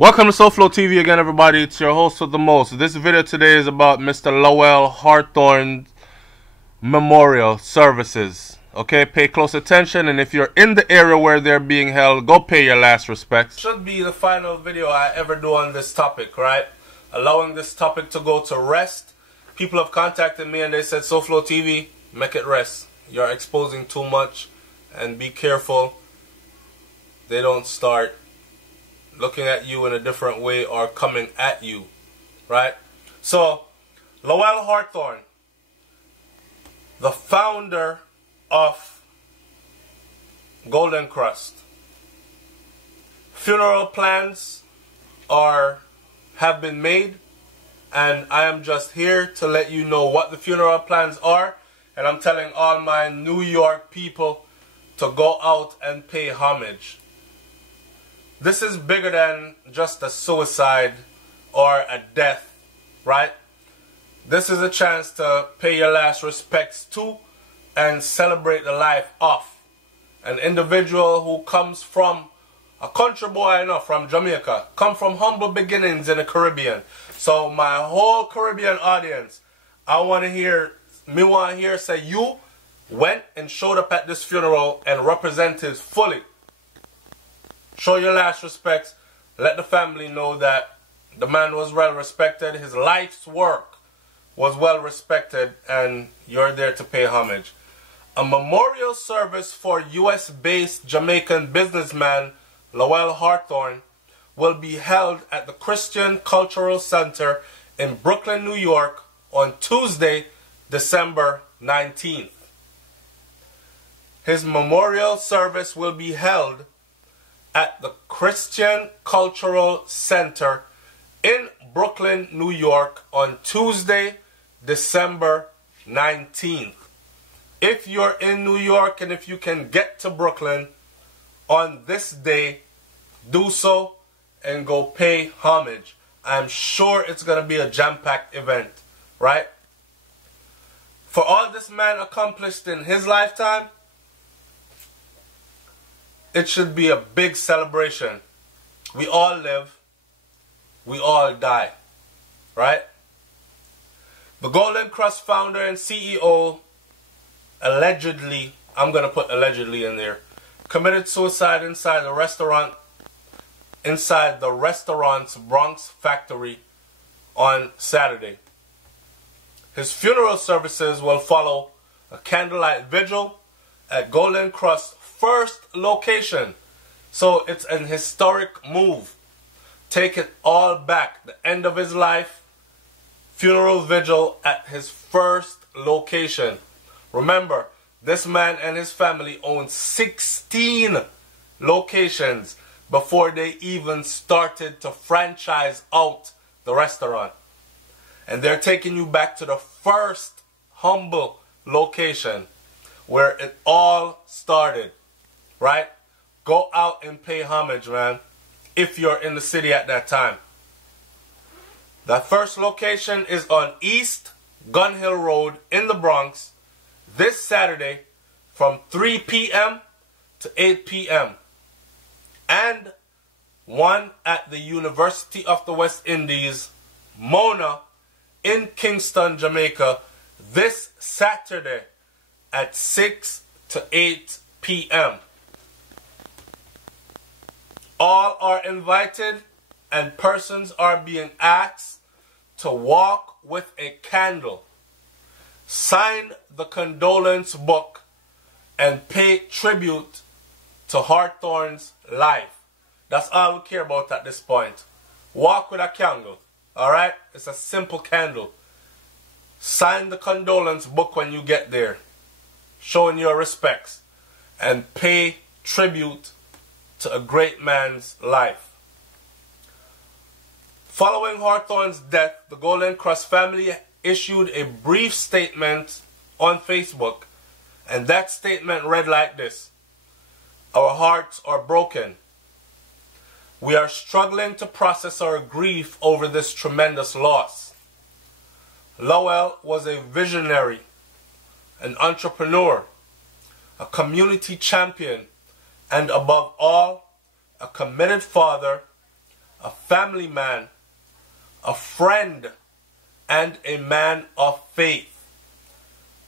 Welcome to SouFLoTV again, everybody. It's your host with the most. This video today is about Mr. Lowell Hawthorne memorial services. Okay, pay close attention, and if you're in the area where they're being held, go pay your last respects. Should be the final video I ever do on this topic, right? Allowing this topic to go to rest. People have contacted me and they said, SouFLoTV, make it rest. You're exposing too much, and be careful they don't start looking at you in a different way or coming at you, right? So, Lowell Hawthorne, the founder of Golden Krust. Funeral plans have been made, and I am just here to let you know what the funeral plans are, and I'm telling all my New York people to go out and pay homage. This is bigger than just a suicide or a death, right? This is a chance to pay your last respects to and celebrate the life of an individual who comes from a country boy, from Jamaica, come from humble beginnings in the Caribbean. So my whole Caribbean audience, I want to hear say you went and showed up at this funeral and represented fully. Show your last respects. Let the family know that the man was well respected. His life's work was well respected, and you're there to pay homage. A memorial service for US-based Jamaican businessman Lowell Hawthorne will be held at the Christian Cultural Center in Brooklyn, New York on Tuesday, December 19th. His memorial service will be held at the Christian Cultural Center in Brooklyn, New York on Tuesday, December 19th. If you're in New York and if you can get to Brooklyn on this day, do so and go pay homage. I'm sure it's going to be a jam-packed event, right? For all this man accomplished in his lifetime, it should be a big celebration. We all live, we all die, right? The Golden Krust founder and CEO allegedly, I'm going to put allegedly in there, committed suicide inside the restaurant's Bronx factory on Saturday. His funeral services will follow a candlelight vigil at Golden Krust's first location. So it's an historic move. Take it all back. The end of his life, funeral vigil at his first location. Remember, this man and his family owned 16 locations before they even started to franchise out the restaurant. And they're taking you back to the first humble location where it all started. Right? Go out and pay homage, man, if you're in the city at that time. The first location is on East Gun Hill Road in the Bronx this Saturday from 3 p.m. to 8 p.m. And one at the University of the West Indies, Mona, in Kingston, Jamaica, this Saturday at 6 to 8 p.m. All are invited, and persons are being asked to walk with a candle, sign the condolence book, and pay tribute to Hawthorne's life. That's all we care about at this point. Walk with a candle, alright? It's a simple candle. Sign the condolence book when you get there, showing your respects, and pay tribute to a great man's life. Following Hawthorne's death, the Golden Krust family issued a brief statement on Facebook, and that statement read like this: "Our hearts are broken. We are struggling to process our grief over this tremendous loss. Lowell was a visionary, an entrepreneur, a community champion, and above all, a committed father, a family man, a friend, and a man of faith.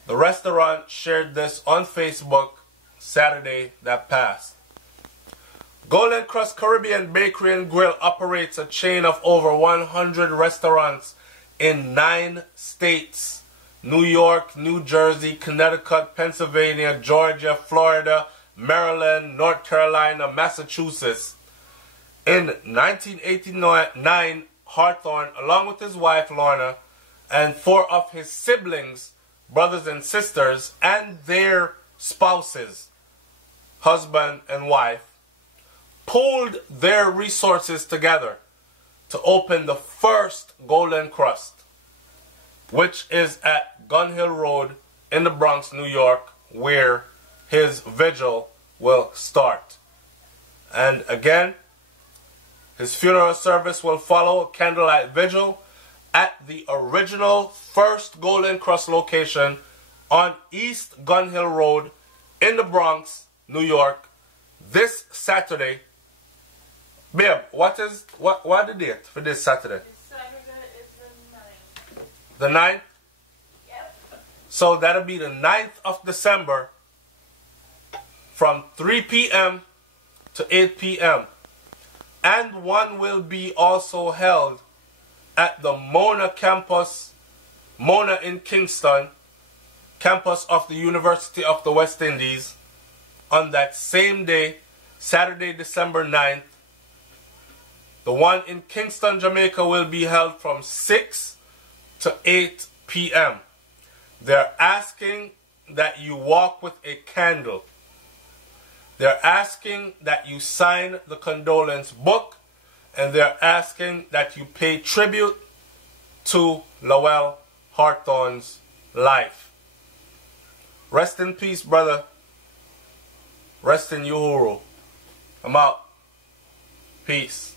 The restaurant shared this on Facebook Saturday that passed. Golden Krust Caribbean Bakery and Grill operates a chain of over 100 restaurants in 9 states: New York, New Jersey, Connecticut, Pennsylvania, Georgia, Florida, Maryland, North Carolina, Massachusetts. In 1989, Hawthorne, along with his wife Lorna and 4 of his siblings, brothers and sisters, and their spouses, husband and wife, pooled their resources together to open the first Golden Krust, which is at Gun Hill Road in the Bronx, New York, where his vigil will start. And again, his funeral service will follow a candlelight vigil at the original first Golden Krust location on East Gun Hill Road in the Bronx, New York, this Saturday. Babe, what the date for this Saturday? This Saturday is the 9th. The 9th? Yep. So that'll be the 9th of December from 3 p.m. to 8 p.m. And one will be also held at the Mona campus, Mona in Kingston, campus of the University of the West Indies, on that same day, Saturday, December 9th. The one in Kingston, Jamaica will be held from 6 to 8 p.m. They're asking that you walk with a candle. They're asking that you sign the condolence book, and they're asking that you pay tribute to Lowell Hawthorne's life. Rest in peace, brother. Rest in Uhuru. I'm out. Peace.